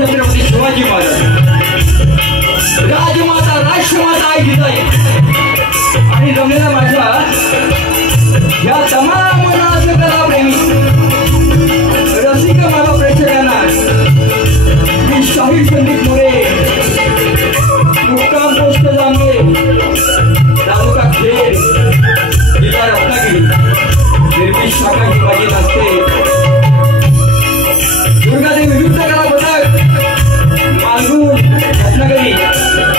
छत्रपती शिवाजी महाराज राजमाता राष्ट्रमाता आई जिजाई आणि जमलेला माझ्या या तमाम राजकलाप्रेमी रसिक मानव प्रेक्षकांना मी शाहीर संदीप मोरे मुक्काम पोस्ट जांभे तालुका खेड जिल्हा रत्नागिरी निर्मित शाखाची माझी नसते दुर्गादेवी विरुद्ध कला पथक मालगुण रत्नागिरी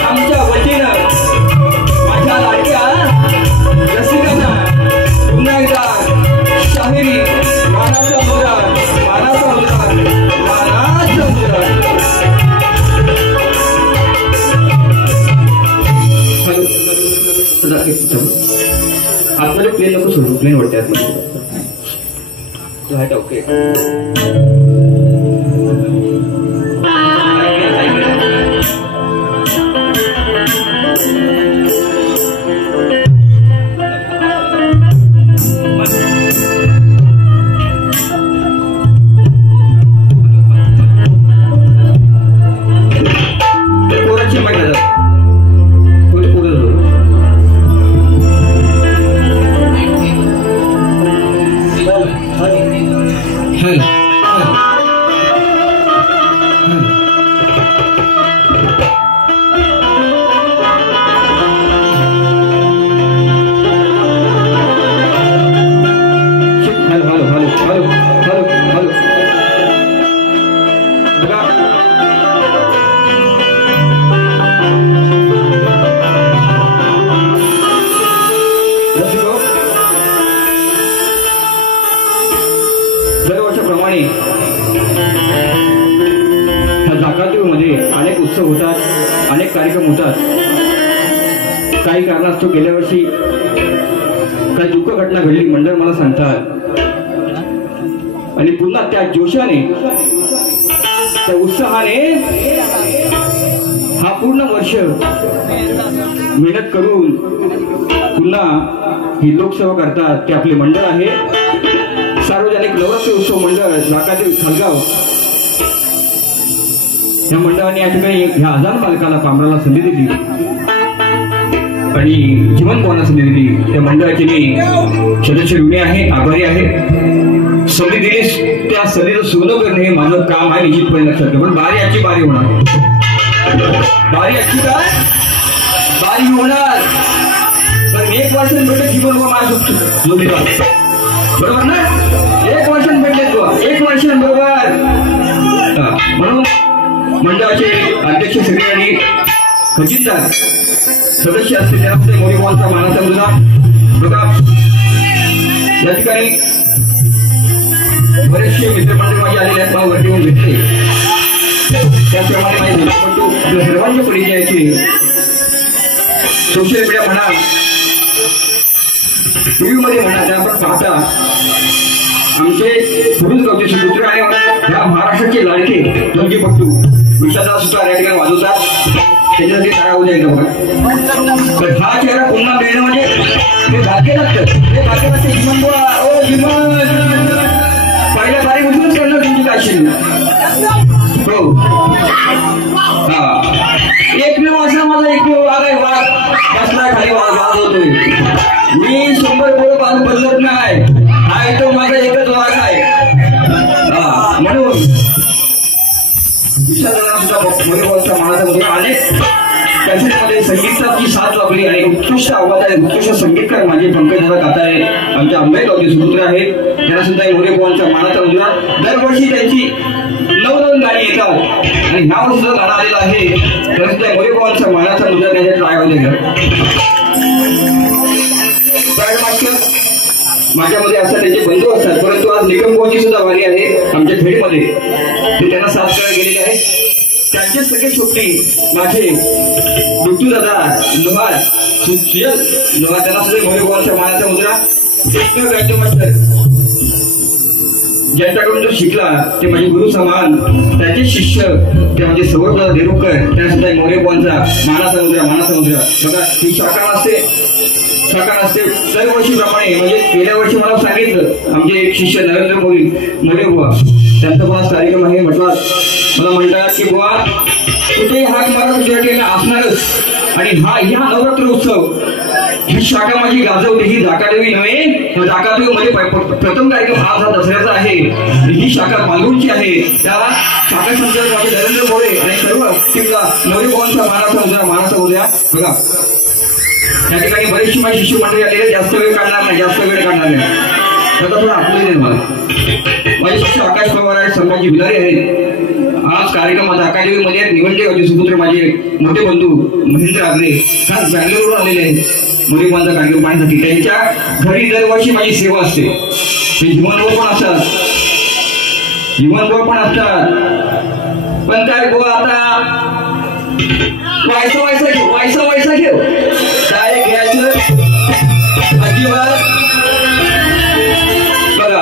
आमच्या वतीनं माझ्या लाडक्या रसिकांना पुन्हा एकदा शाहिरी मानाचा मुद्रा मानाचा मुद्रा मानाचा मुद्रा आतमध्ये प्लेन नको सोडू प्लेन वाटते आतमध्ये ओके अनेक कार्यक्रम होतात काही कारणास्तव गेल्या वर्षी काही दुःख घटना घडली मंडळ मला सांगतात आणि पुन्हा त्या जोशाने त्या उत्साहाने हा पूर्ण वर्ष मेहनत करून पुन्हा ही लोकसेवा करतात ते आपले मंडळ आहे सार्वजनिक नवरात्र उत्सव मंडळ झाकातील खालगाव या मंडळाने या ठिकाणी ह्या आजान बालकाला पामराला संधी दिली आणि जीवन कोणाला संधी दिली त्या मंडळाचे मी सदस्य ऋणी आहे आभारी आहे संधी दिलीस त्या संधीचं सोनं करणे हे माझं काम आहे निश्चितपणे लक्षात ठेवा पण बारी याची बारी होणार बारी याची काय बारी होणार पण 1 वर्षांनी भेटले जीवन माझं बरोबर ना 1 वर्षांनी भेटले तू 1 वर्षांबरोबर म्हणून मंडळाचे अध्यक्ष सेक्रेटरी खजिनदार सदस्य असलेले आपले मोरीवालचा मानाचा मुलगा बघा या ठिकाणी बरेचसे मित्रमंडळ माझे आलेले आहेत नाव येऊन घेतले त्याप्रमाणे माझे मित्रपटू आपल्या सर्वांच्या परिचयाचे सोशल मीडिया म्हणा टीव्ही मध्ये म्हणा त्या आपण पाहता आमचे पुरुष गावचे सुपुत्र आणि ह्या महाराष्ट्राचे लाडके लंगीपट्टू विशाला सुद्धा या ठिकाणी वाजवतात त्याच्यासाठी काय होऊ द्यायचं बघा तर हा चेहरा पुन्हा मिळणं म्हणजे ते भाग्य लागतं ते भाग्य लागतं जिमन ओ जिमन पहिल्या बारी उचलून करणं तुमची काशील हो हा एकमेव असा माझा एकमेव वाघ आहे वाघ बसला खाली वाघ वाजवतोय मी 100 बोल पाच बदलत नाही हा तो माझा एकच वाघ आहे म्हणून मोरीवालचा मानाचा मुलगा अनेक कॅसेटमध्ये संगीताची साथ लाभली आणि उत्कृष्ट आवाज आहे उत्कृष्ट संगीतकार माझे पंकजदादा कातारे आमच्या आंबेगावचे सुपुत्र आहेत त्यांना सुद्धा मोरीवालचा मानाचा मुलगा दरवर्षी त्यांची नवनवीन गाणी येतात आणि ह्या वर्षी जो गाणं आलेला आहे त्याला सुद्धा मोरीवालचा मानाचा मुलगा त्याच्या ट्राय माझ्यामध्ये असतात त्यांचे बंधू असतात परंतु आज निगमगावची सुद्धा वारी आहे आमच्या खेडमध्ये ते त्यांना साथ करायला गेलेले आहेत त्यांचे सगळे छोटे माझे बिट्टू दादा लोहार लोहार त्यांना सुद्धा मोरीवालच्या मानाचा मुद्रा एकमेव राज्यमास्टर ज्यांच्याकडून जो शिकला ते माझे गुरु समान त्याचे शिष्य ते म्हणजे सौरभ देरुकर त्यांना सुद्धा मोरीवालचा मानाचा मुद्रा बघा ही शाखा नसते दरवर्षीप्रमाणे म्हणजे गेल्या वर्षी मला सांगितलं आमचे एक शिष्य नरेंद्र मोरे बुवा त्यांचा पण आज कार्यक्रम आहे म्हटलं मला म्हणतात की बुवा कुठेही हाक मारा तुझ्याकडे असणारच. आणि ह्या नवरात्र उत्सव ही शाखा माझी गाजवते. ही जाकादेवी नव्हे, जाकादेवी मध्ये प्रथम कार्यक्रम हा दसऱ्याचा आहे. ही शाखा पालघरची आहे. त्या शाखा संचालक माझे नरेंद्र मोरे आणि सर्व टीमला नवरीभावांचा मानाचा उद्या बघा. त्या ठिकाणी बरेचशी माझी शिष्यमंडळी आलेले. जास्त वेळ काढणार नाही. आता थोडं आपले देईल मला. माझे शिष्य आकाश पवार आहेत, संभाजी भिलारी आहेत. आज कार्यक्रमात अकादमीमध्ये निवडले होते सुपुत्र माझे मोठे बंधू महेंद्र आगरे खास बँगलोरवरून आलेले आहेत मुलीबांचा कार्यक्रम पाहण्यासाठी. त्यांच्या घरी दरवर्षी माझी सेवा असते. ते जीवनभर पण असतात. पण काय गो आता व्हायचं घेऊ काय घ्यायचं अजिबात. बघा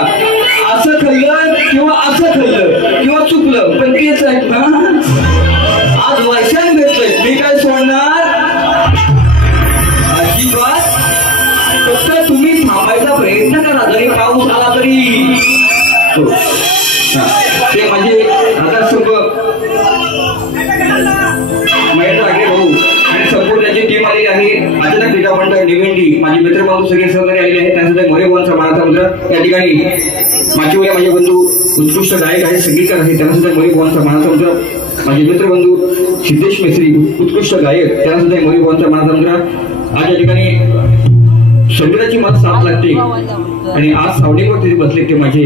असं खाल्लं किंवा चुकलं पण तेच आहे ना. आज वर्षात भेटलंय मी काय सोडणार अजिबात. फक्त तुम्ही थांबायचा प्रयत्न करा. जरी पाऊस आला तरी ते म्हणजे आता महेंद्र आगरे भाऊ आणि संपूर्ण त्याची टीम आलेली आहे. अचानक क्रीडा मंडळ निवेंडी माझे मित्रबंधू सगळे सहकारी आलेले आहेत. त्यांचा मोरेभावांचा मानाचा मुद्रा या ठिकाणी माचीवाले माझे बंधू उत्कृष्ट गायक आहेत, संगीतकार आहेत. त्यांना सुद्धा मोरेभावांचा मानाचा मुद्रा. माझे मित्रबंधू सिद्धेश मेस्त्री उत्कृष्ट गायक, त्यांना सुद्धा मोरेभावांचा मानाचा मुद्रा. आज या ठिकाणी शरीराची मला साथ लागते. आणि आज सावलीवर तिथे बसले ते माझे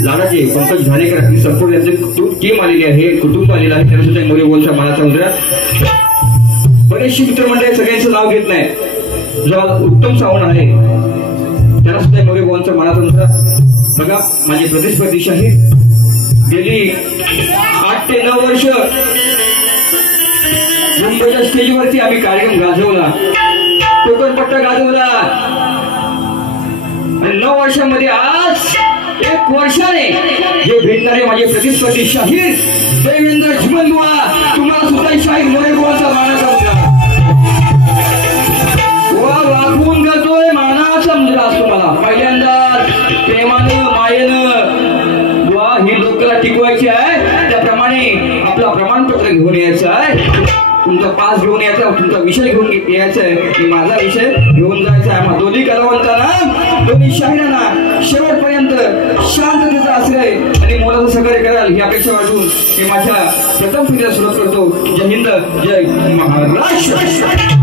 लाडाचे पंकज झालेकर आणि संपूर्ण त्यांचे टीम आलेली आहे, कुटुंब आलेलं आहे. त्यांना सुद्धा मोरेभावांचा मानाचा मुद्रा. बरेचशी मित्रमंडळी सगळ्यांचं नाव घेत नाही. जो उत्तम सावण आहे त्याला सुद्धा मोरेभावांचा मानाचा मुद्रा. बघा माझे प्रतिस्पर्धी शाहीर गेली 8 ते 9 वर्ष मुंबईच्या स्टेजवरती आम्ही कार्यक्रम गाजवला, कोकणपट्टा गाजवला. आणि 9 वर्षांमध्ये आज 1 वर्षाने जे भेटणारे माझे प्रतिस्पर्धी शाहीर देवेंद्र चिमनबुवा, तुम्हाला सुद्धा शाहीर मोरेभावांचा मानाचा मुद्रा. वाकून करतोय मानाचा मुद्रा असतो मला. पहिल्यांदा प्रेमानं मायेनं वा ही लोकांना टिकवायची आहे. त्याप्रमाणे आपला प्रमाणपत्र घेऊन यायचं आहे, तुमचा पास घेऊन यायचा, तुमचा विषय घेऊन यायचा आहे, माझा विषय घेऊन जायचा आहे. मग दोन्ही कलावंतांना दोन्ही शाहिरांना शेवटपर्यंत शांततेचा आश्रय आणि मोलाचं सहकार्य कराल ही अपेक्षा वाटून मी माझ्या प्रथम पिढीला सुरुवात करतो. जय हिंद, जय महाराष्ट्र.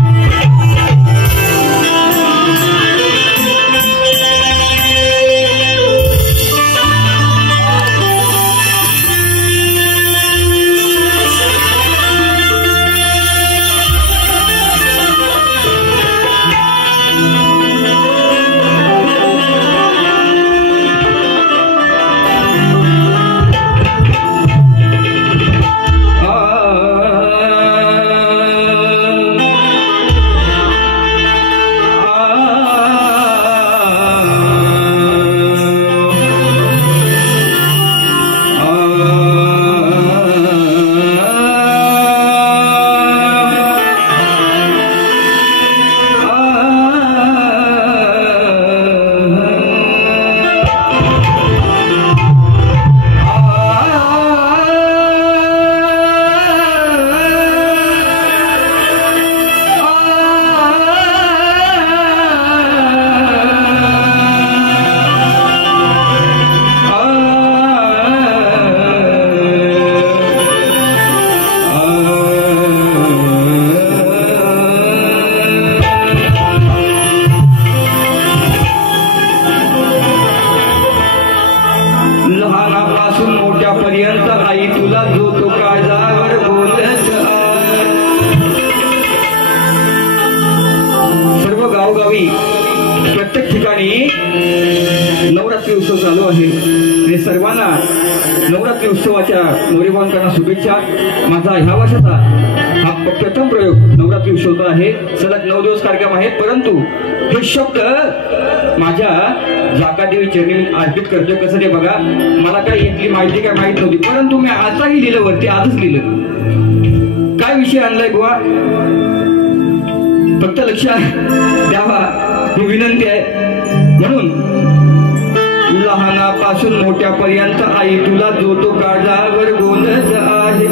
प्रत्येक ठिकाणी नवरात्री उत्सव चालू आहे. आणि सर्वांना नवरात्री उत्सवाच्या मोरेभावांना शुभेच्छा. माझा ह्या वर्षाचा हा प्रथम प्रयोग नवरात्री उत्सव आहे. सलग 9 दिवस कार्यक्रम आहे, परंतु हे शब्द माझ्या जाकादेवी चरणी अर्पित करतोय. कसं ते बघा, मला काही यातली माहिती काय माहित नव्हती, परंतु मी आजही लिहिलं वरती, आजच लिहिलं. काय विषय आणलाय गोवा फक्त लक्षात द्यावा ही विनंती आहे. म्हणून लहानापासून मोठ्यापर्यंत आई तुला जो तो काळजावर गोंधळ आहे.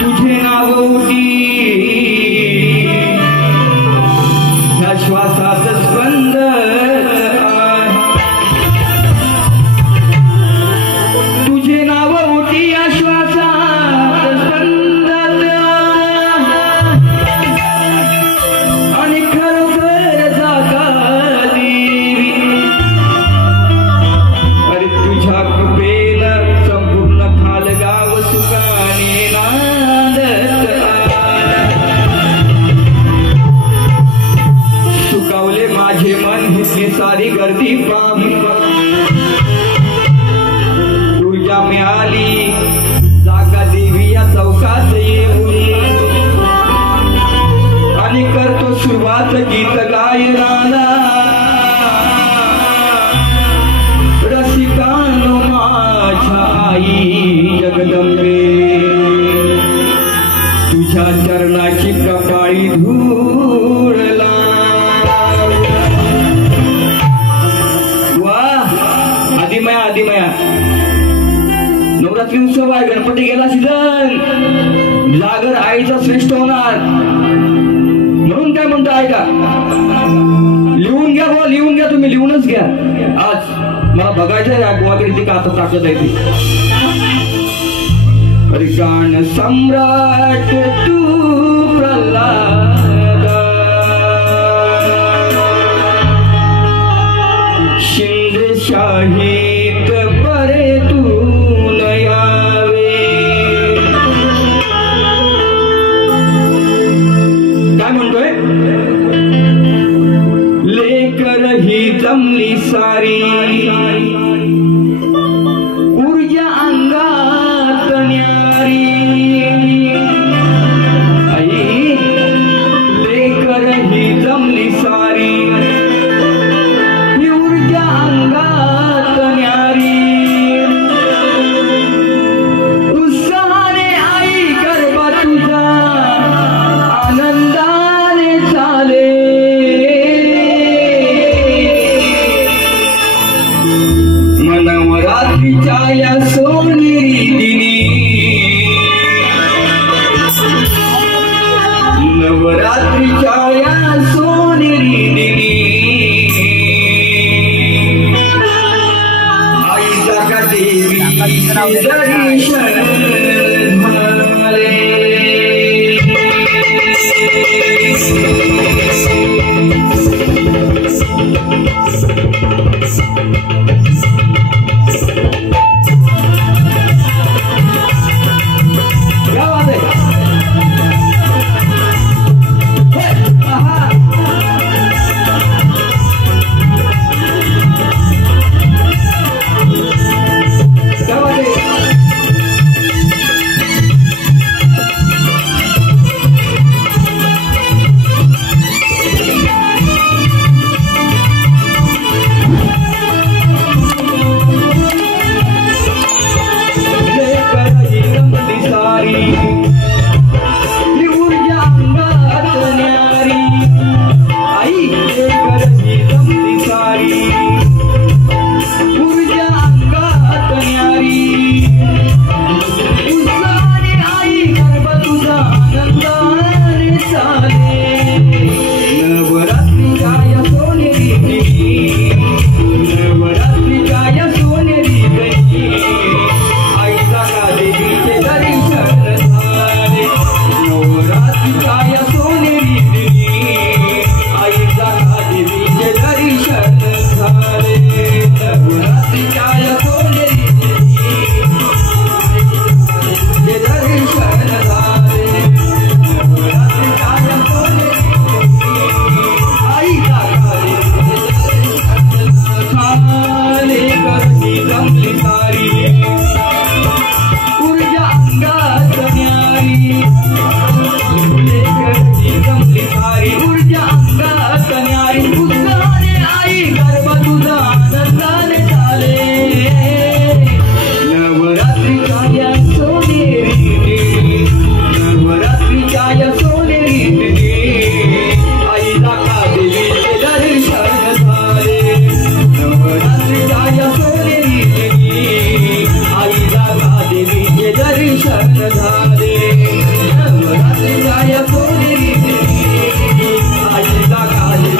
तुझे नाव उठी ह्या श्वासात स्पंद आहे. तुझे नाव उठी या श्वासात स्पंद आणि खरोखर जागा देवी. अरे तुझ्या कृपेनं संपूर्ण खालगाव सुखाने नांदत सुकावले माझे मन ही सारी गर्दी पाही. ऊर्जा मिळाली जागा देवी या चौकात येऊन आणि करतो सुरुवात गीत गायनाला. रसिकानो माझ्या आई जगदंबे तुझ्या चरणाची कपाळी धूळला. आदिमया आदिमया नवरात्री उत्सव आहे. गणपती गेला सीझन. जागर आईचा श्रेष्ठ होणार म्हणून काय म्हणतो ऐका. लिहून घ्या बुवा, लिहून घ्या. तुम्ही लिहूनच घ्या. आज मला बघायचं आहे गोवाकडे का आता ताकद आहे ती. अरे गाण सम्राट तू प्रल्हाद शिंदशाहीत बरे तू नयावे. काय म्हणतोय. लेकर ही जमली सारी ऊर्जा अंगात न्यारी. आई लेकर ही जमली सारी ऊर्जा अंगात न्यारी. उत्साहाने आई गरबा तुझा आनंदाने चाले. नवरात्रीच्या या सोनेरी दिनी नवरात्रीच्या या सोनेरी दिनी आई जागा देवी दर्शन झाले. झाले नवरात्रीच्या या सोनेरी आईचा काले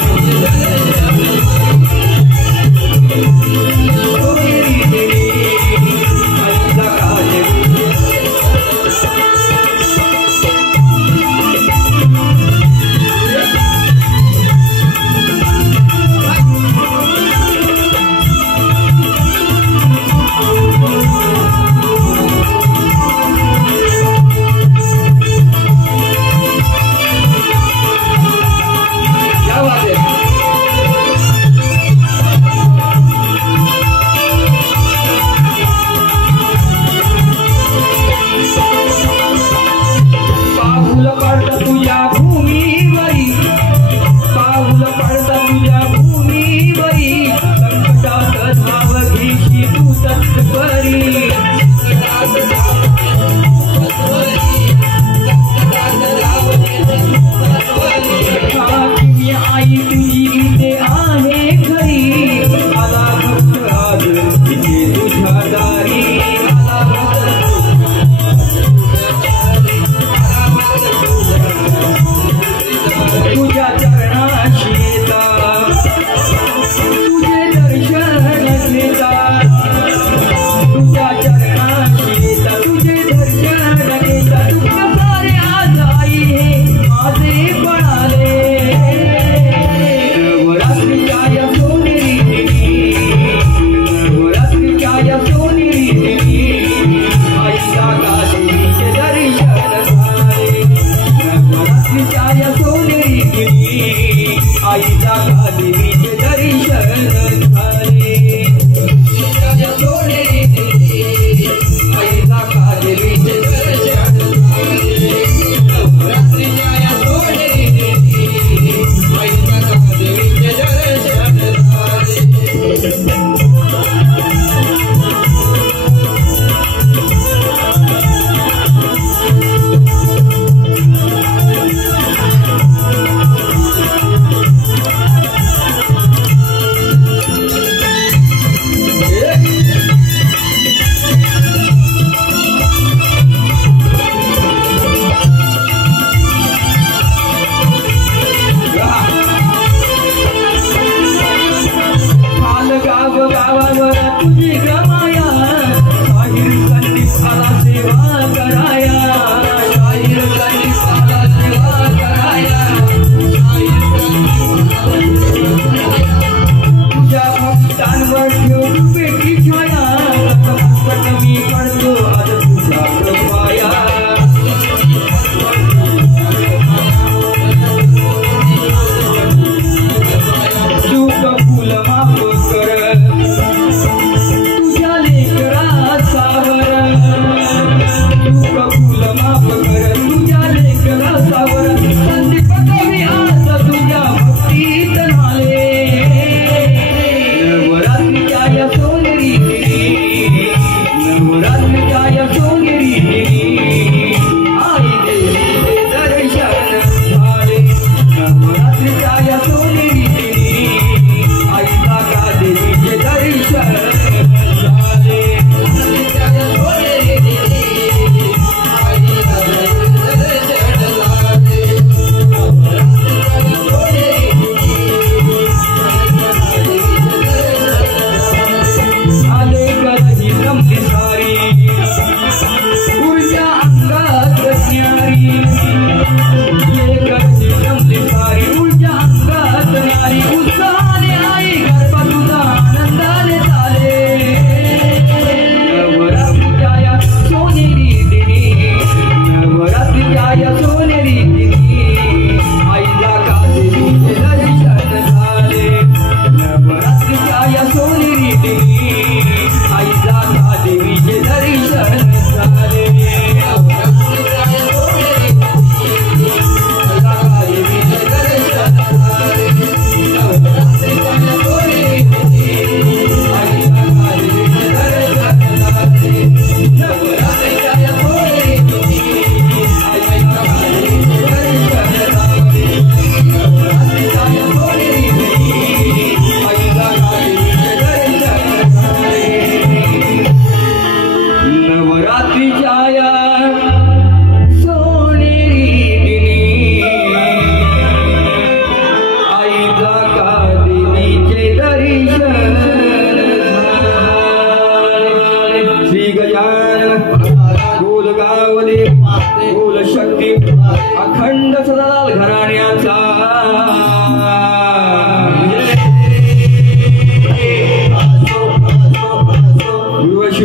सोने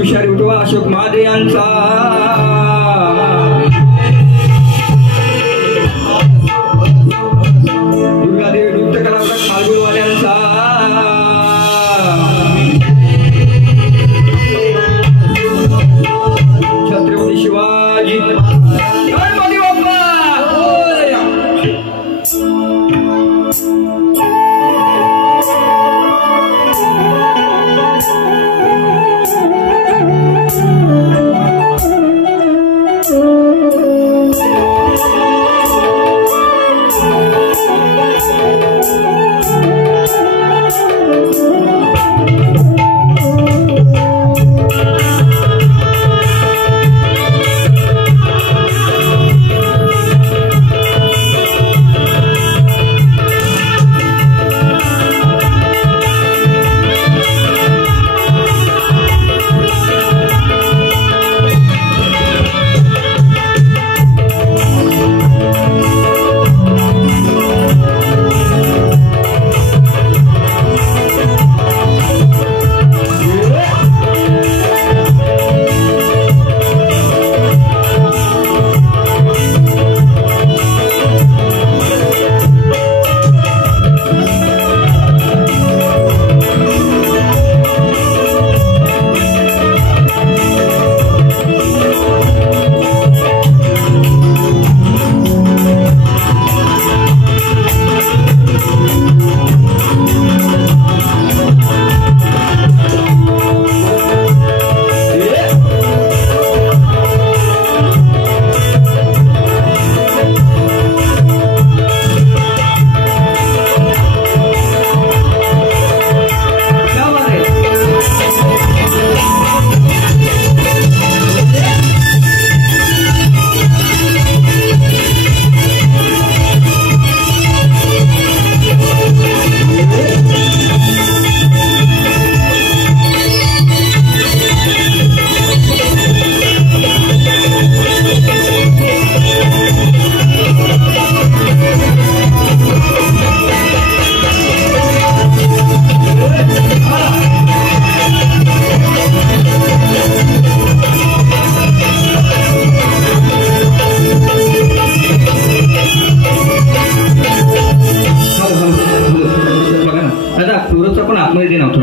हुशारी उठवा अशोक महादे यांचा, दुर्गादेवी नृत्य कलावंत खालगुळवाल्यांचा, छत्रपती शिवाजी गणपती बाप्पा मोरया.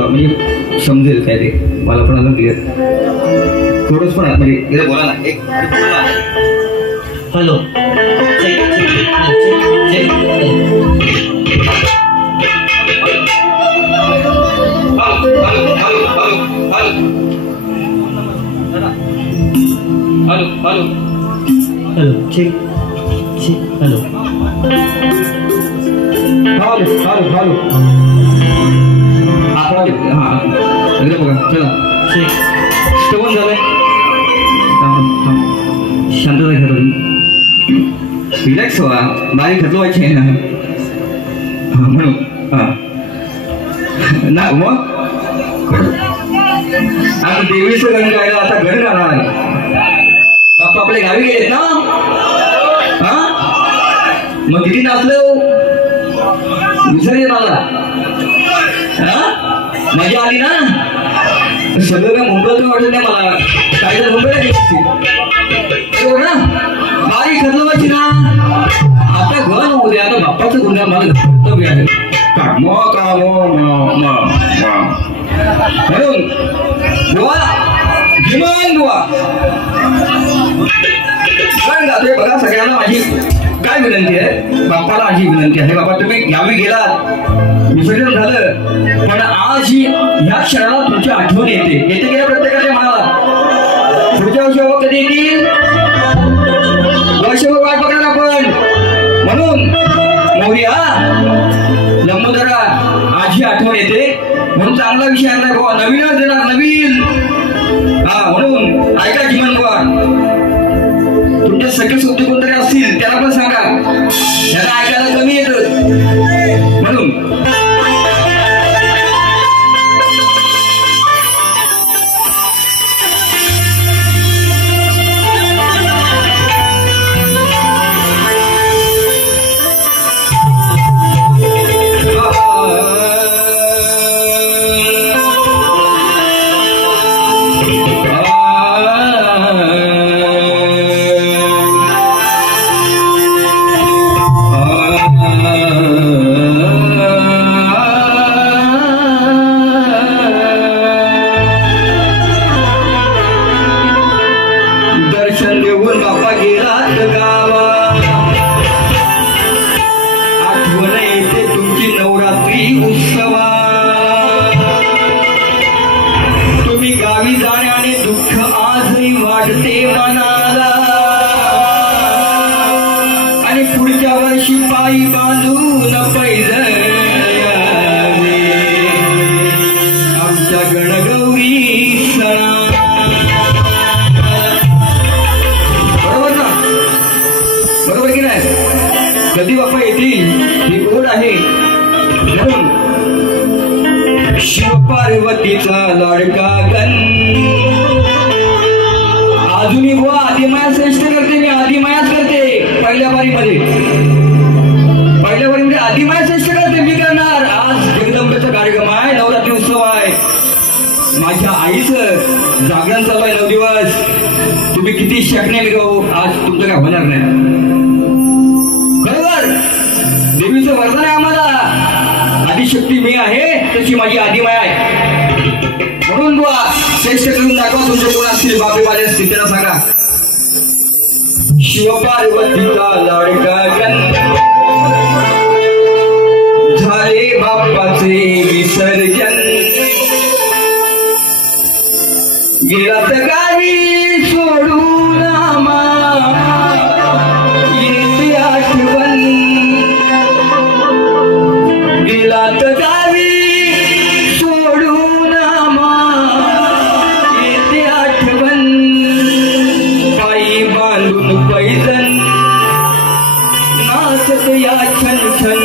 म्हणजे समजेल काय ते मला पण अजून क्लिअर थोडंच पण म्हणजे बोला ना एक hello hello hello hello check hello hello hello hello हा एकदा बघा चला स्टोन झालंय शांतता घ्या तुम्ही रिलॅक्स व्हा बारीक खचवायची आहे ना म्हणून ना मग आता देवीचं गण गायला आता गण गाणार आहे बाप्पा आपल्या गावी गेलेत ना हा मग किती नाचलो विसर्जन आला मजा आली ना सगळं काय मुंबईतून वाटत नाही मला काही तर मुंबईला गेली ना बारीक खतवायची ना आता गण उद्या आता बाप्पाचं गुन्हा मला कर्तव्य आहे काम म्हणून दुआ जिमान दुआ गण गातोय बघा सगळ्यांना माझी काय विनंती आहे बाप्पाला माझी विनंती आहे बाबा तुम्ही गावी गेलात विसर्जन झालं पण आज ही ह्या क्षणाला तुमची आठवण येते येते गेल्या प्रत्येकाच्या मनाला पुढच्या वर्षी कधी येतील वर्षभर वाट बघणार आपण म्हणून मोरया लंबोदरा आज ही आठवण येते म्हणून चांगला विषय आणला बाबा नवीनच देणार नवीन हा म्हणून ऐका जीवन बुवा तुमच्या सगळे सोबती कोणतरी असतील त्याला पण सांगा त्यांना ऐकायला कमी येतं म्हणून गावी जाण्याने दुःख आजही वाढते मनाला आणि पुढच्या वर्षी पायी बांधून पैदल आमच्या गणगौरी सणा. बरोबर ना? बरोबर की नाही? कधी बाप्पा येतील ही ओढ आहे. म्हणून शिव पार्वतीचा लाडका गण अजूनही बुवा आदिमाया श्रेष्ठ करते. मी आदिमायाच करते. पहिल्या बारीमध्ये आदिमाया श्रेष्ठ करते. मी करणार. आज जगदंबेचा कार्यक्रम आहे. नवरात्री उत्सव आहे. माझ्या आईचं जागरण चालू आहे 9 दिवस. तुम्ही किती शकणे गाऊ आज तुमचं काय होणार नाही. बरोबर? देवीचं वरदान आहे आम्हाला. आदिशक्ती मी आहे तशी माझी आदिमाया आहे. म्हणून बुवा श्रेष्ठ करून दाखवा. तुमचे कोण असतील बापेवाले असतील त्यांना सांगा. शिव पार्वतीचा लाडका गण झाले बाप्पाचे विसर्जन. गेलात गावी सोडून आम्हा येते आठवण. गेलात गावी सोडून आम्हा येते आठवण. पायी बांधून पैदल नाचत या छन छन.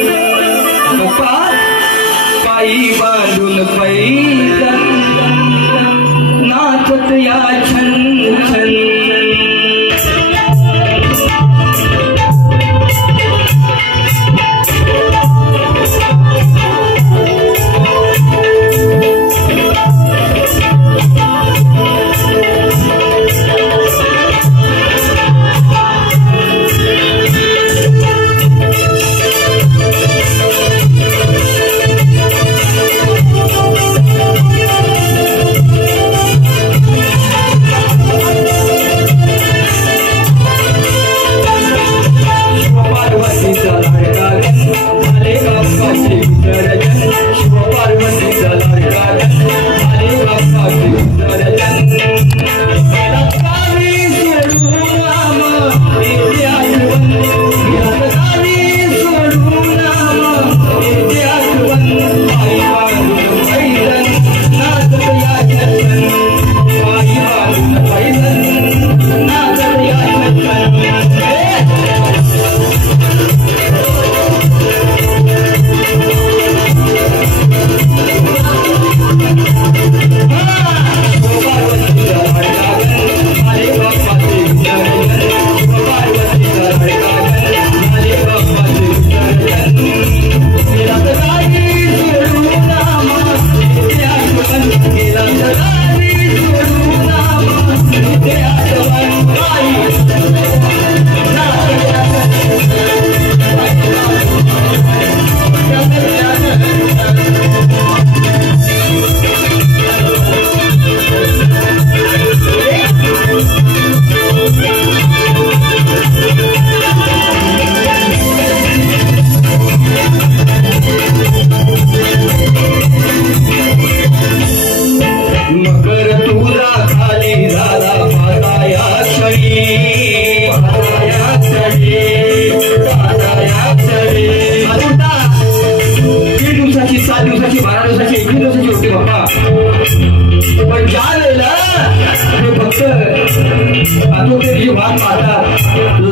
पायी बांधून पैदल नाचत या छन छन.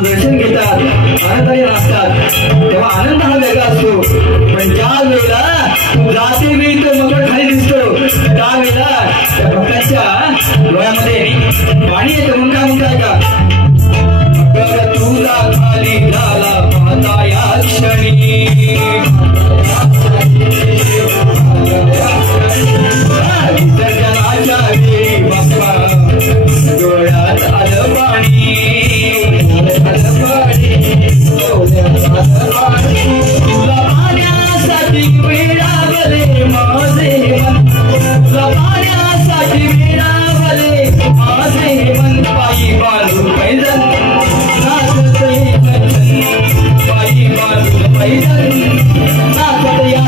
दर्शन घेतात, आनंदाने नाचतात, तेव्हा आनंद हा वेगळा असतो. पण ज्या वेळेला तू जाते वेळी तो मकर खाली दिसतो त्यावेळेला त्या भक्तांच्या डोळ्यामध्ये पाणी येतं. म्हणून काय म्हणताय का, मकर तुला खाली झाला पाहता या क्षणी, विसर्जनाच्या वेळी बाप्पा डोळ्यात आलं पाणी, तुला पाण्यासाठी वेळावले माझे मन, तुला पाण्यासाठी वेळावले माझे मन, पायी बांधून पैदल नाचत पायी बांधून पैदल नाचत या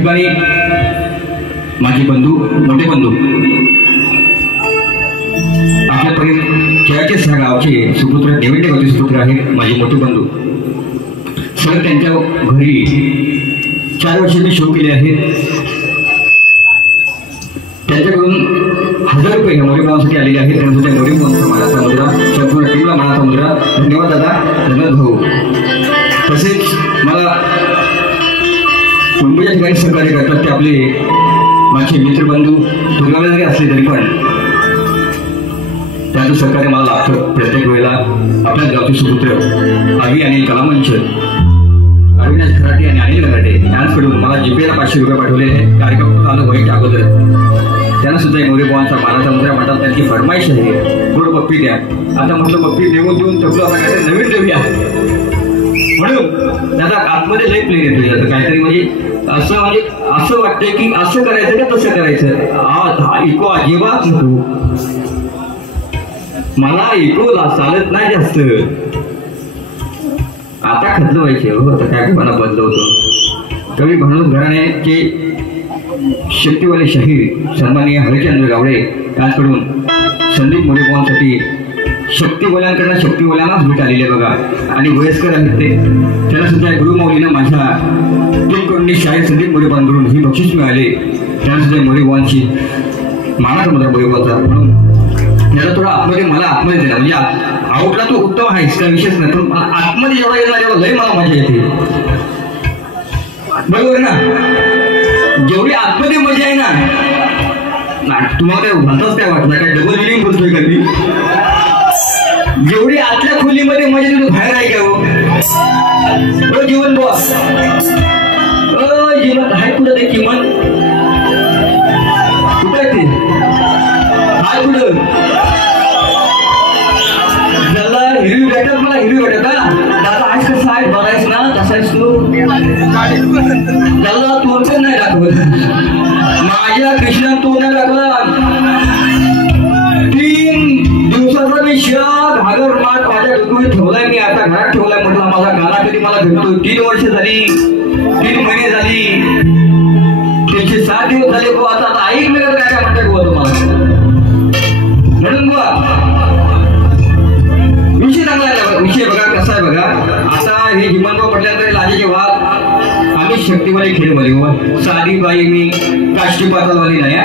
ठिकाणी माझे बंधू, मोठे बंधू, आपल्या खेळाचे 6 गावचे सुपुत्र, देवेंद्र गावचे सुपुत्र आहेत माझे मोठे बंधू. सर त्यांच्या घरी 4 वर्ष मी शो केले आहेत. त्यांच्याकडून 1000 रुपये ह्या मोरेबावांसाठी आलेले आहेत. त्यांच्या मोरेबावांचा मानाचा मुद्रा, संपूर्ण टीमला मानाचा मुद्रा. धन्यवाद दादा, धन्यवाद भाऊ. तसेच मला मुंबईच्या ठिकाणी सहकार्य करतात ते आपले माझे मित्रबंधू दुर्गावले जरी असले तरी पण त्यांचं सहकार्य मला लागतं प्रत्येक वेळेला. आपल्याच गावचे सुपुत्र आवी अनिल कलामंच, अविनाश खराटे आणि अनिल खराटे यांच्याकडून मला जीपेला 500 रुपये पाठवले आहे. कार्यक्रम चालू व्हायच्या अगोदर त्यांना सुद्धा मोरेबावांचा मानाचा मुद्रा म्हणतात. त्यांची फरमाईश आहे, गोड बप्पी द्या. आता म्हटलं बप्पी देऊन थकलो, आता काहीतरी नवीन देऊया. म्हणून दादा आतमध्ये लई प्लेन येतो याचं काहीतरी, म्हणजे असं वाटतंय की असं करायचं का तसं करायचं. इको अजिबात नको, मला इको चालत नाही जास्त. आता खतलं व्हायचे हो, आता काय मला बदलवतो. कवी भानोद घराण्याचे शक्तीवाले शाहीर सन्माननीय हरिचंद्र गावडे यांच्याकडून संदीप मोरेबावांसाठी शक्तीवाल्यांकडनं शक्तीवाल्यांनाच भेट आलेली आहे बघा. आणि वयस्कर आहेत ते, त्यांना सुद्धा गुरुमौलीनं माझ्या टीमकडून शाहीर संदीप मोरेबावांकडून ही बक्षीस मिळाले. त्यांना सुद्धा मोरेबावांची मानाचा मुद्रा मोरेबावांचा. म्हणून याला थोडा आतमध्ये मला आतमध्ये दिला, म्हणजे आउटला तो उत्तम आहे, इसका विषयच नाही, पण आतमध्ये जेवढा येणार तेव्हा लय मला मजा येते. बरोबर ना, जेवढी आतमध्ये मजा आहे ना, तुम्हाला काय उभारताच काय वाटलं, काय डबल मिनिंग बोलतोय का मी? जेवढी आतल्या खोलीमध्ये मजा तिथे बाहेर आहे का हो जीवन बॉस, जीवन आहे कुठं ते किमान कुठं ते हाय कुठं त्याला हिरवी भेटत, मला हिरवी भेटत हा दादा आहेस कसं आहे बघायच ना, कसा आहेस तू, त्याला तोंड पण नाही दाखवत, माझ्या कृष्णा तोंड नाही दाखवला. 3 दिवसाचा मी शिरा घागर माठ माझ्या डोक्यावर ठेवलाय, मी आता घरात ठेवलाय. म्हटलं माझा गाणा कधी मला भेटतो. 3 वर्ष झाली, 3 महिने झाली, 307 दिवस झाले गो. आता ऐक मी काय काय म्हणताय गो तुम्हाला. म्हणून विषय चांगला आहे. विषय बघा कसा आहे बघा. आता हे हिमंतराव म्हटल्यानंतर लाजेचे वाद आम्ही शक्तीवाली खेळमध्ये हो. साधी बाई मी काष्टी पातालवाली नाही,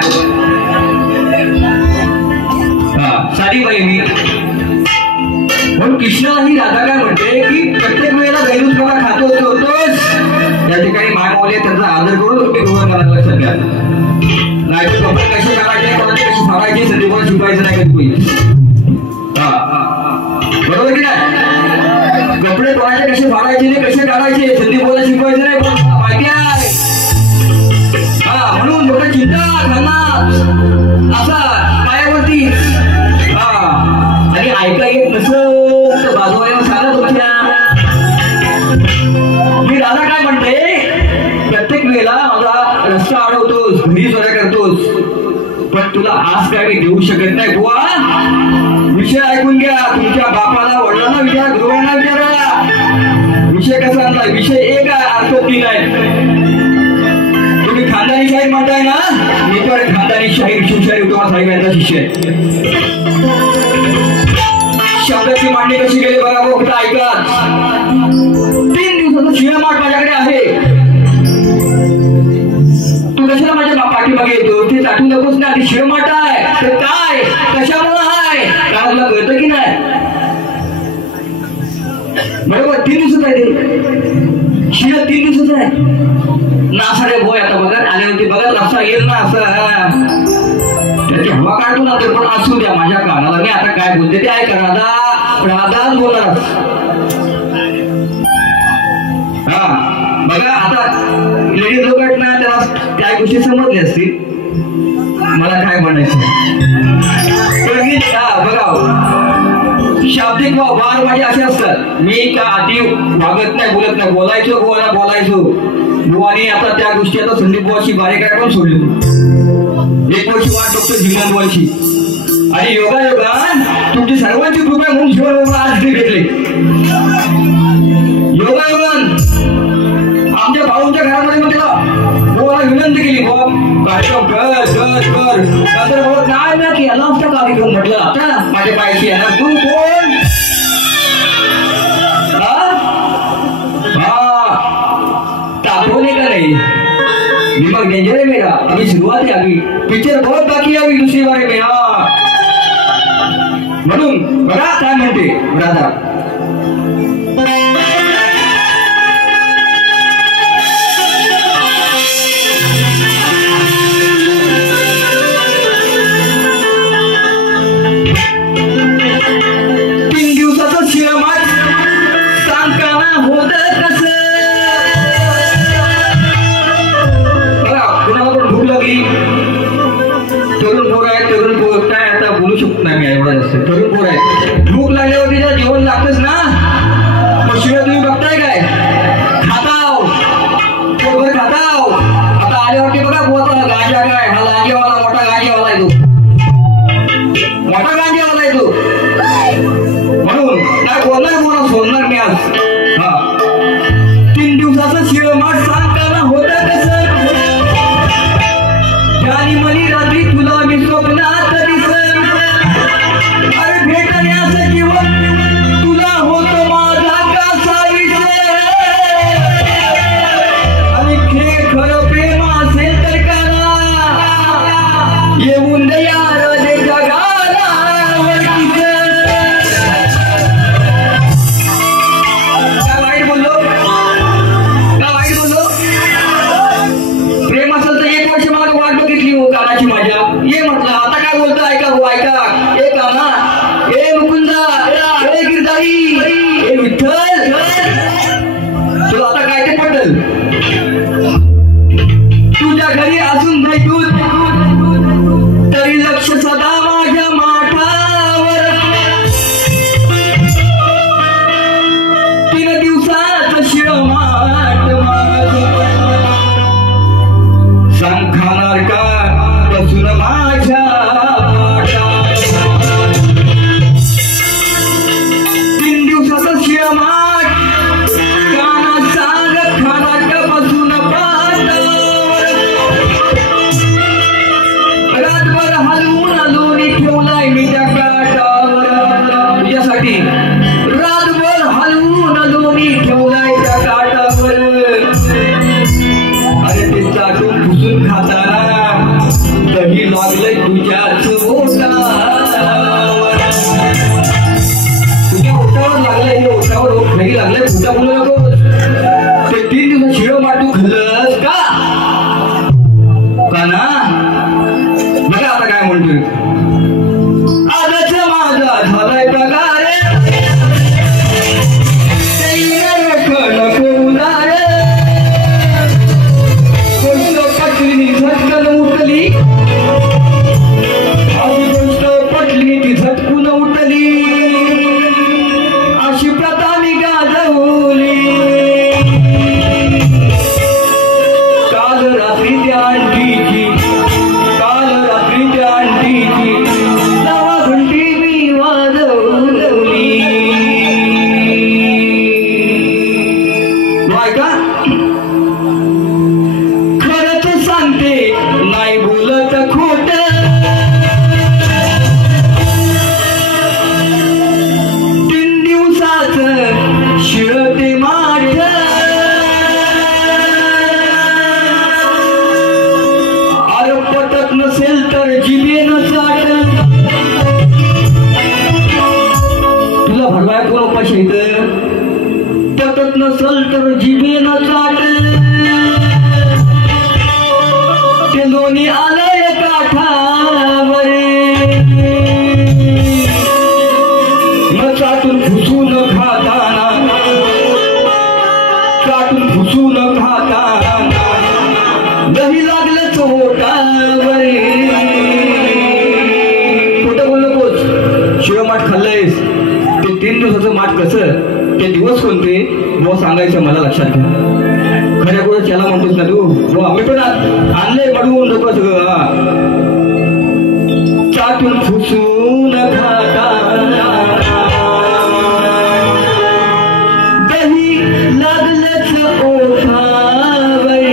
साधी बाई मी. म्हणून कृष्णा ही राधा काय म्हणते की प्रत्येक वेळेला गैरूच बघा खातो होतोच, त्या ठिकाणी मायमावले त्यांचा आदर करून तुम्ही गृह मला लक्षात घ्या. नाही तर कपडे कसे काढायचे, कोणाचे कसे फाडायचे, संदीपाला शिकवायचं नाही कधी. बरोबर की नाही? कपडे कोणाचे कसे फाडायचे नाही, कसे काढायचे, संदीपाला शिकवायचं नाही, माहिती आहे. म्हणून मोठा चिंता खाना असा पायावरती. आणि ऐका येत नसं तर बाजूला सांगा तुमच्या. मी दादा काय म्हणते, प्रत्येक वेळेला माझा रस्ता अडवतोस, घरी चोऱ्या करतोस, पण तुला आज काय मी देऊ शकत नाही बुवा. विषय ऐकून घ्या, तुमच्या बापाला वडिलांना विचारा, गुरुवांना विचारा. विषय कसा आणला, विषय एक आहे, अर्थ 3 आहे. तुम्ही खानदानी शाहीर म्हणताय ना, मी पण खानदानी शाहीर शिवशाहीर उद्धव साहेब यांचा शिष्य आहे. शब्दाची मांडणी कशी गेली बघा, फक्त ऐका. 3 दिवसाचा शिळमाट माझ्याकडे आहे. तू कशाला माझ्या पाठीमागे येतो, ते साठवून नकोस ना. ती शिळमाट आहे, ते काय कशामुळे आहे काय तुला कळतं की नाही? बरोबर 3 दिवसाच आहे ते शिळ, 3 दिवसाच आहे. नासाडे बोय आता बघा आले होते बघा, नसा येईल ना असं त्याची हवा काढतो ना. ते पण असू द्या, माझ्या कानाला मी आता काय बोलते ते ऐका. राधाच बोलणार. बघा आता लेडीज लोक आहेत ना, त्याला त्या गोष्टी समजल्या असतील. मला काय म्हणायचं बघा, शाब्दिक वार माझे असे असतात. मी का आधी वागत नाही, बोलत नाही, बोलायचो गोवाला बोलायचो. बुवानी आता त्या गोष्टी आता संदीप बुवाची बारीक आहे पण सोडली. 1 वर्ष वाट डॉक्टर जीवन बुवाची. आणि योगायोगान तुमची सर्वांची कृपा म्हणून जीवन आज इथे भेटले. योगायोगान आमच्या भाऊंच्या घरामध्ये मग त्याला कार्यक्रम कर नाही ना केला असता कार्यक्रम म्हटलं आता माझ्या पायाशी येणार तू कोण तापवणे का नाही दिमाग डेंजर है मेरा अभी शुरुआत है अभी पिक्चर बहुत बाकी है अभी दूसरी बारे में म्हणून बघा काय म्हणते राधा तरुण पोर आहे भूक लागल्यावर तिच्या जेवण लागतच ना मग शिवाय तुम्ही बघताय काय खाताव पोटभर खाताव आता आल्यावरती बघा बोलता गांजा काय हा गांजेवाला मोठा गांजेवाला आहे तो म्हणून काय बोलणार बोला सोडणार मी आज 3 दिवसाचं शिळ माठ सांगताना होतं कसं ज्यानी मनी रात्री तुला मी स्वप्नात तुझ्या घरी असून भेटून तरी लक्ष सदा माझ्या माठावर 3 दिवसात शिळ माठ सांग खाणार का बसून माझ्या पाठावर 3 दिवसाचं शिळ माठ पटत नसल तर जिभेन चाट ते दोन्ही आलंय काठावर न चाटून फुसून खाताना दही लागलं चोटावर कुठं बोल नकोस शिळ माठ खाल्लंयस ते 3 दिवसाचं माठ कसं ते दिवस कोणते वो सांगायचं मला लक्षात घ्या खऱ्या गोष्ट त्याला म्हणतोस ना तू वो आम्ही पण आणले पडवून नको सगळं चाटून फुसून खाताना दही लागलंच ओठावर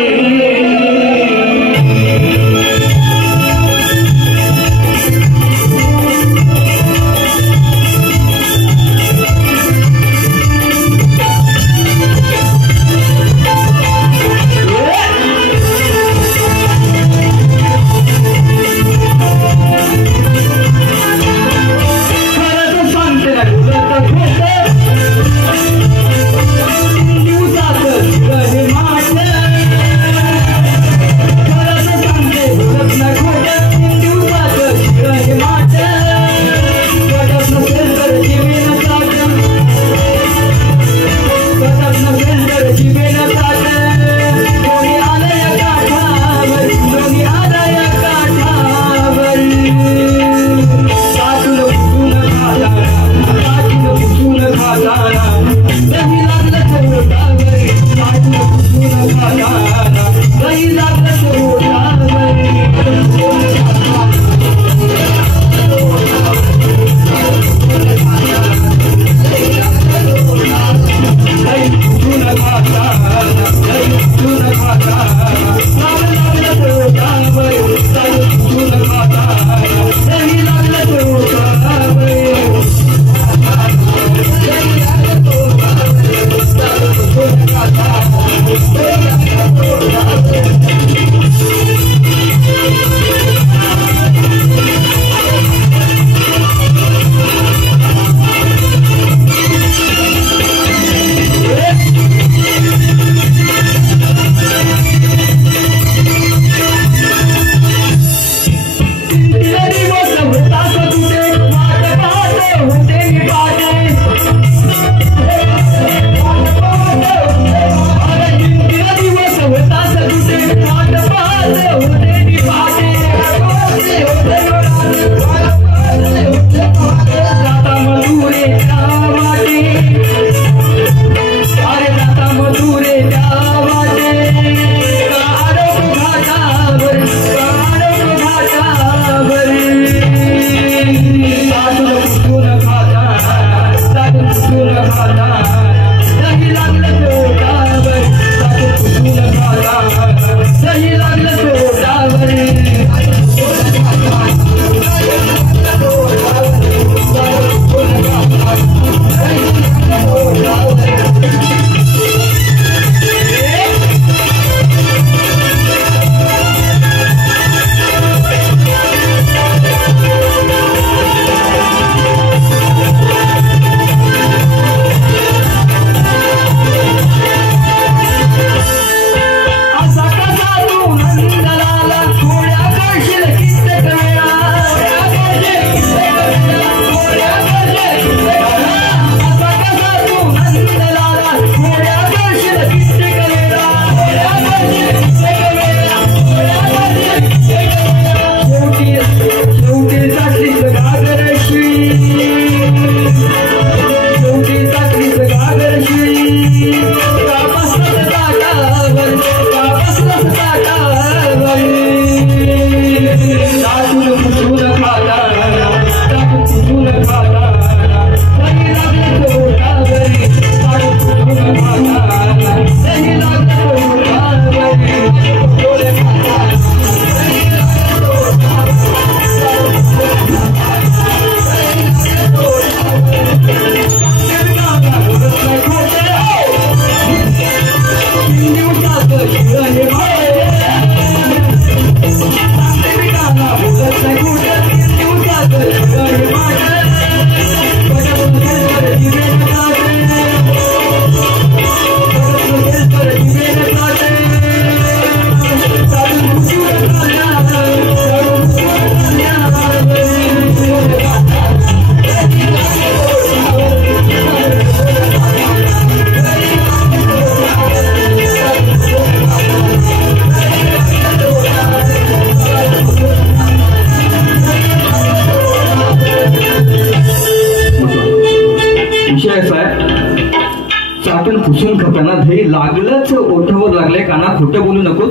हसून खपताना दही लागलंच ओठावर लागले. काना खोटं बोलू नको.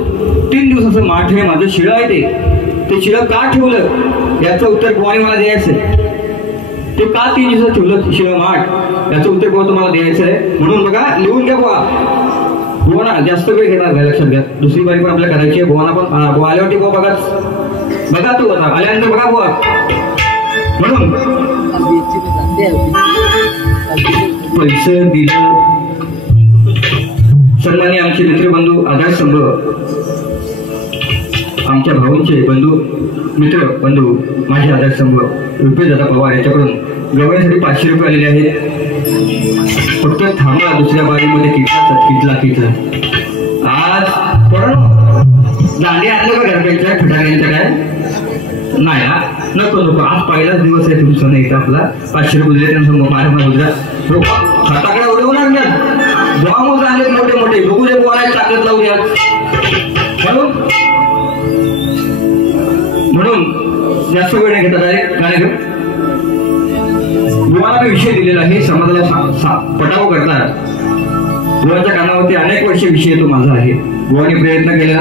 3 दिवसाचं माठ हे माझं शिळं आहे. ते शिळं का ठेवलं याचं उत्तर बुवाने मला द्यायचंय. ते का 3 दिवसात ठेवलं शिळं माठ याचं उत्तर बुवा तुम्हाला द्यायचं आहे. म्हणून बघा लिहून घ्या बुवा. बुवाना जास्त वेळ घेणार नाही लक्षात घ्या. दुसरी बारी पण आपल्याला करायची आहे. बुवाना पण बुवा आल्यावरती बुवा बघा तू आता आल्यानंतर बघा बुवा. म्हणून पैसे दिलं. सन्मान्य आमचे मित्रबंधू आधारस्तंभ आमच्या भाऊंचे बंधू मित्र बंधू माझे आधारस्तंभ रुपेशदादा पवार याच्याकडून गवळ्यासाठी 500 रुपये आलेले आहेत. फक्त थांबा दुसऱ्या बारीमध्ये किटला आज पोरांनो दांडी आणलं का घरपेक्षा फटाक्यांच्या काय नाही नको आज पहिलाच दिवस आहे तुमचा नाही तर आपला 500 रुपये दिले त्यांना माझ्या फटाकडे उडवू लागणार. बॉम्ब आले मोठे मोठे बघू दे बोलायला ताकद लावू द्या. म्हणून जास्त वेळ नाही घेतात आहे कार्यक्रम. बुवाला विषय दिलेला आहे समाजाला पटाव करतात. बुवाच्या कानावरती अनेक वर्ष विषय येतो माझा आहे. बुवाने प्रयत्न केला.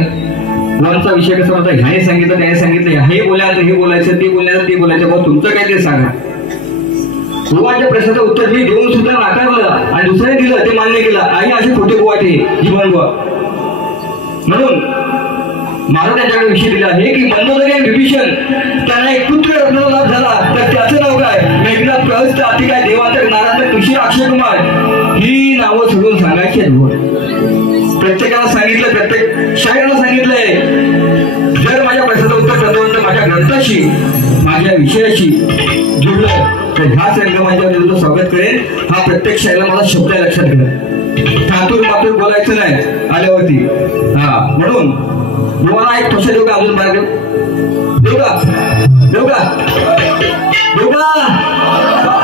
बुवांचा विषय कसा होता ह्याने सांगितलं त्याने सांगितलं हे बोलायचं हे बोलायचं ते बोलायचं ते बोलायचं. भाऊ तुमचं काय ते सांगा. बुवाच्या प्रश्नाचं उत्तर मी देऊन सुद्धा नाकारलं आणि दुसऱ्याने दिलं ते मान्य केलं. आणि असे खोटे बुवा ते जीवन बुवा. म्हणून मला त्याच्याकडे विषय दिला आहे की मंदोदरी आणि विभीषण त्यांना एक पुत्र लाभ झाला तर त्याचं नाव काय मेघनाथ प्रहस्त अतिकाय देवांतर नारायण ऋषी अक्षय कुमार ही नावं सोडून सांगायची आहेत. प्रत्येकाला सांगितलं प्रत्येक शाळेला सांगितलंय जर माझ्या प्रश्नाचं उत्तर तत्वंत माझ्या ग्रंथाशी माझ्या विषयाशी जुळलं तर ह्याच रंगमंचावर तुझं स्वागत करेन. हा प्रत्येक शाळेला मला शब्द लक्षात घ्या. ठातूर मातूर बोलायचं नाही आल्यावरती. म्हणून बुवाला एक ठोसा देऊ का अजून बाहेर देऊ का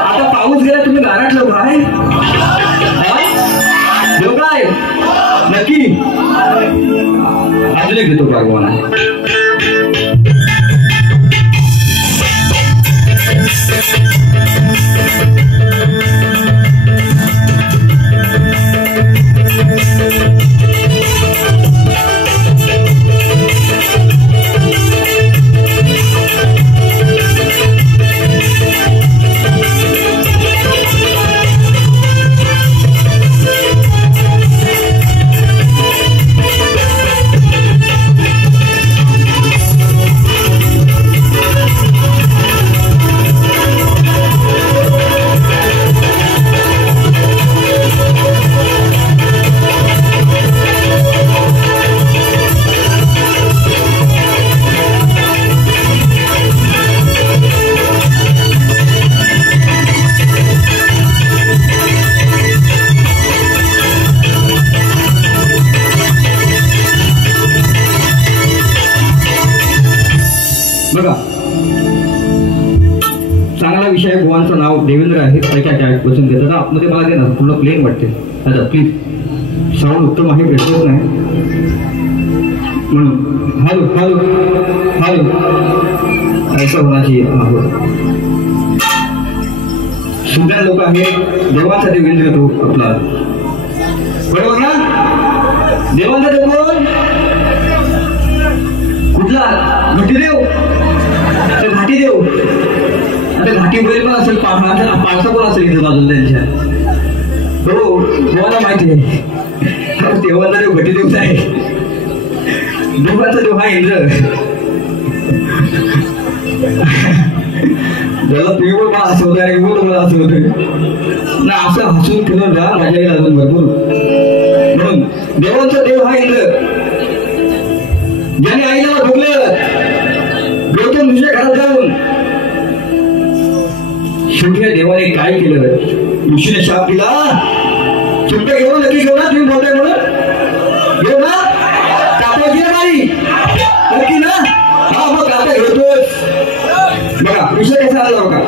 आता पाऊस गेला तुम्ही गारटलं काय देऊ काय नक्की अजून एक घेतो का बुवाना. बघा चांगला विषय आहे. बुवांचं नाव देवेंद्र आहे. काय बसून घेतात आतमध्ये मला दे ना पूर्ण प्लेन वाटते. आता प्लीज साऊंड उत्तम आहे भेटत नाही म्हणून हॅलो हॅलो हॅलो ऐसा होण्याची सुद्धा लोक आहेत. देवाचा देवेंद्र तो आपला बरोबर ना. देवांचा देव कोण कुठला घटीदेव तर घाटीदेव. आता घाटी बैल पण असेल पावसा पण असेल इथे बाजूला त्यांच्या. हो तुम्हाला माहिती आहे देवाचा देव घटीदेवचा आहे. देवाचा देव हा इंद्र. ज्याला तुम्ही पण मला हसवता आणि मी तुम्हाला हसवतोय ना असं हसून केलं जा माझ्या येईल अजून भरपूर. म्हणून देवाचा देव हा इंद्र ज्याने आईला भोगलं गौतम ऋषीच्या घरात जाऊन शेवटी देवाने काय केलं ऋषीने शाप दिला. सुट्ट्या घेऊन नक्की घेऊ ना तुम्ही बोलताय म्हणून घेऊ ना कापायची ना नाही नक्की ना. हा मग आता घेतोय बघा विषय कसा आला बघा.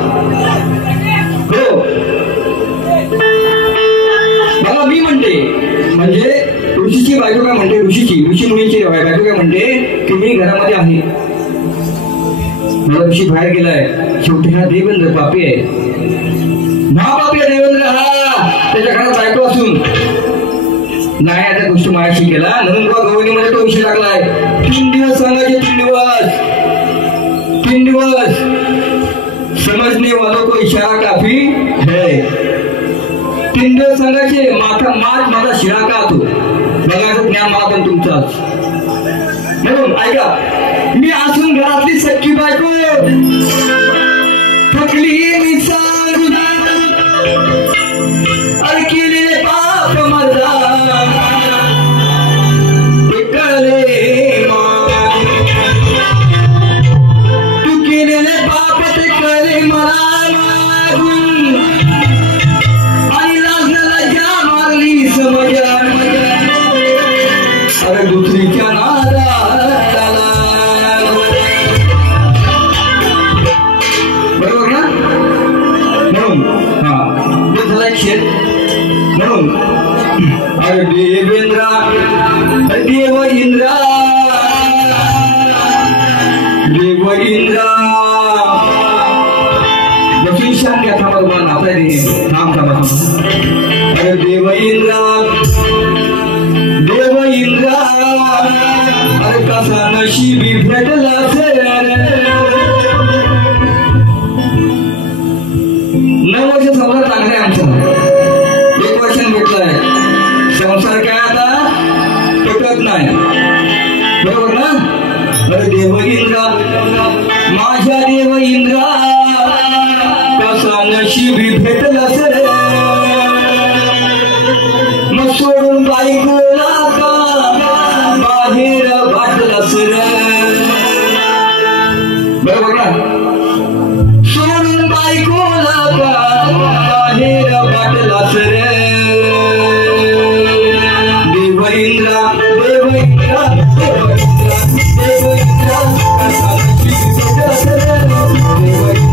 हो बघा मी म्हणते म्हणजे ऋषीची बायको काय म्हणते ऋषी मुलीची बायको काय म्हणते की मी घरामध्ये आहे मला ऋषी बाहेर गेलाय. शेवटी हा देवेंद्र पापी आहे महापापी आहे देवेंद्र हा. त्याच्या घरात बायको असून नाही आता गोष्टी माझ्याशी केला नंदुरबार गवळणी मध्ये तो विषय लागलाय 3 दिवस सांगायचे 3 दिवस समजने वालों को इशारा काफी है 3 दिवस सांगायचे माझा शिरा का तो बघायचं ज्ञान मला पण तुमचाच म्हणून ऐका मी असून घरातली सख्खी बायको थकली मी सांगून अडकिले पाप मरला कळले तू केलेले पाप ते कळले मला मागून आणि लाजण्याला ज्या मारली समजा अरे दुसरीच्या नादाला बरोबर ना म्हणून हा झाला शेत म्हणून अरे देवेंद्रा देव इंद्रा बसून शांत घ्या थांबा तुम्हाला आपल्या थांब अरे देव इंद्रा अरे कसा नशिबी भेटला नऊ वर्ष समजा चांगले आमचं 1 वर्षाने भेटलाय संसार काय आता पटत नाही बरोबर ना अरे देव इंद्रा माझ्या देव इंद्रा कसा नशिबी भेटला मग सोडून बायकोला का बाहेर वाटला सर बरोबर ना सोडून बायकोला का बाहेर वाटला सर देव इंद्रा कसा नशिबी भेटला सर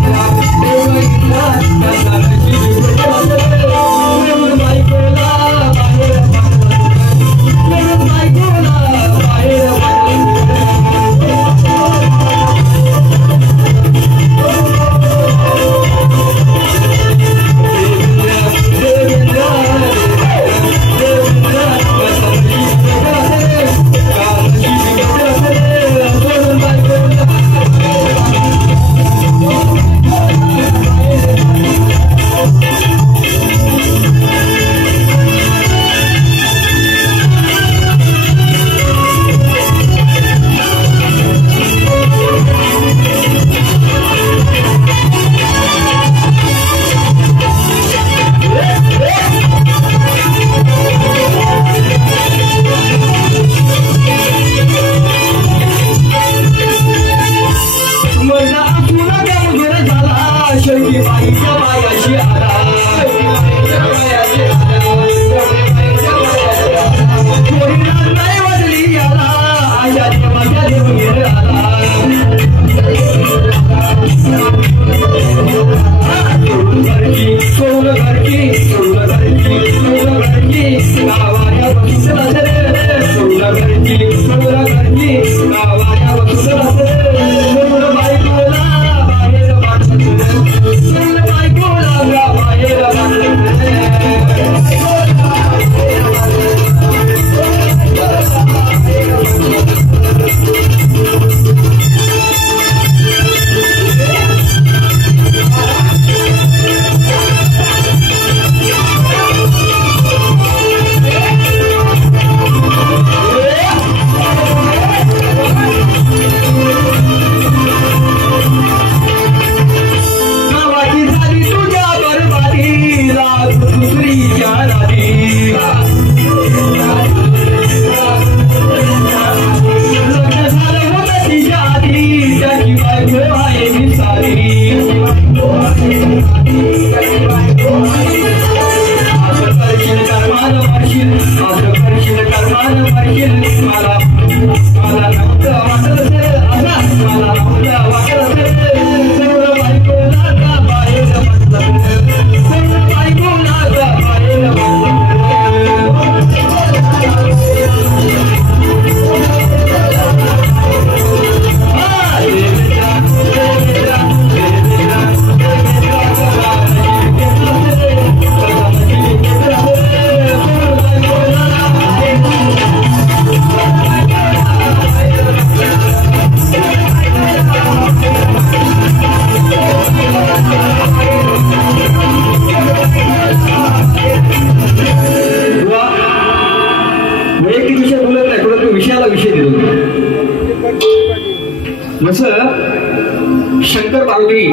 जसं शंकर पार्वती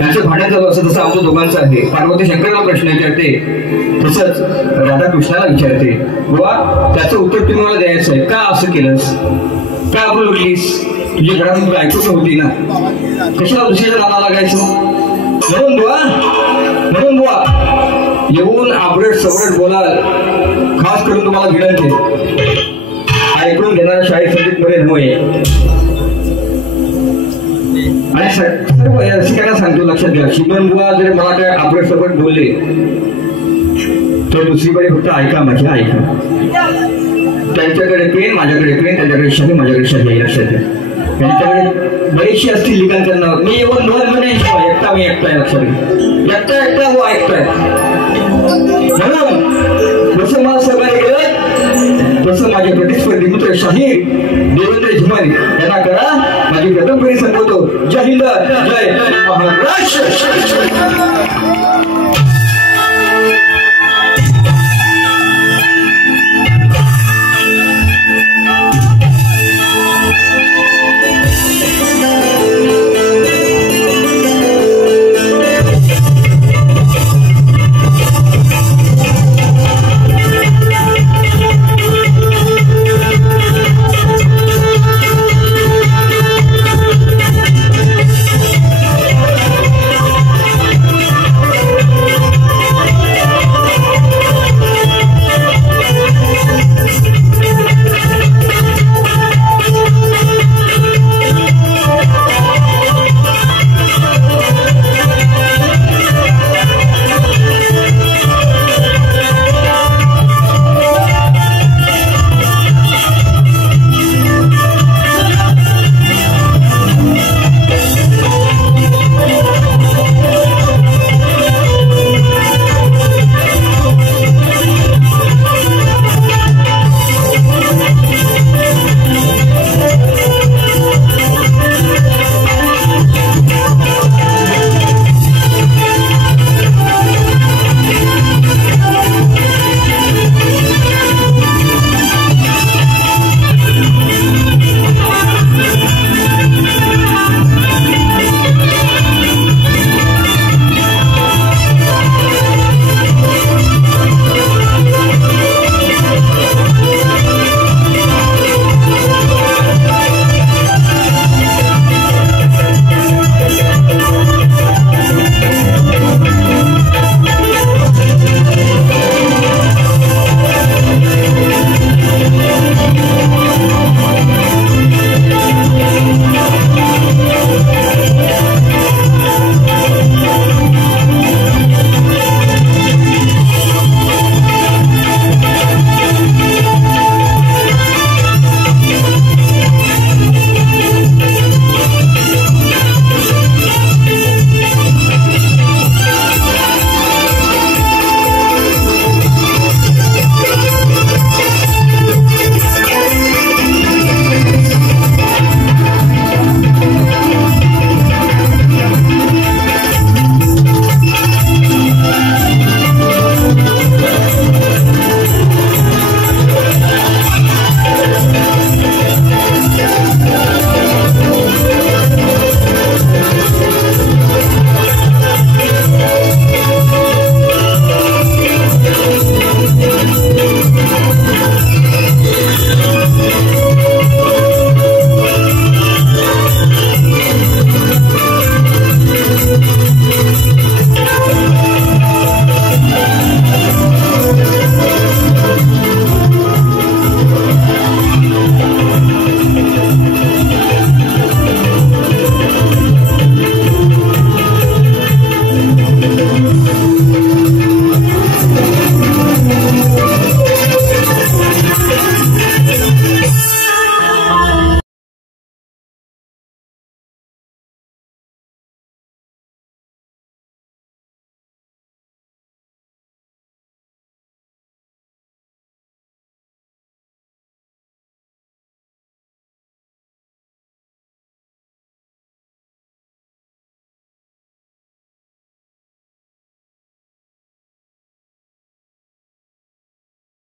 यांचं भांडण चालू असं तसं आमचं दोघांचं आहे. पार्वती शंकरला प्रश्न विचारते, तसंच राधा कृष्णाला विचारते. बुवा, त्याचं उत्तर तुम्ही मला द्यायचं आहे. का असं केलंस, का आपण लुटलीस? तुझी घरात ऐकून होती ना, कशाला दुसऱ्याच्या नाला लागायचं? म्हणून बुवा येऊन आबरट सवरट बोलाल, खास करून तुम्हाला विनंती, ऐकून घेणाऱ्या शाळेत संगीत मध्ये नव्हे. आणि सर्व रसिकांना सांगतो, लक्षात घ्या, शिमन बुवा जर मला काय आबरट सवरट बोलले तर दुसरीकडे फक्त ऐका, माझ्या ऐका. त्यांच्याकडे पेन, माझ्याकडे पेन, त्यांच्याकडे शाही, माझ्याकडे शाही. लक्षात घ्या, त्यांच्याकडे बरीचशी असतील लिखाण करणं. मी येऊन एकटा मी एकटा, लक्षात घ्या, एकटा हो ऐकताय. म्हणून जसं मला सहकार्य केलं तसं माझे प्रतिस्पर्धी मित्र शाहीर देवेंद्र झिमानी यांना करा. माझी प्रथम फेरी संपवतो. जय हिंद, जय महाराष्ट्र.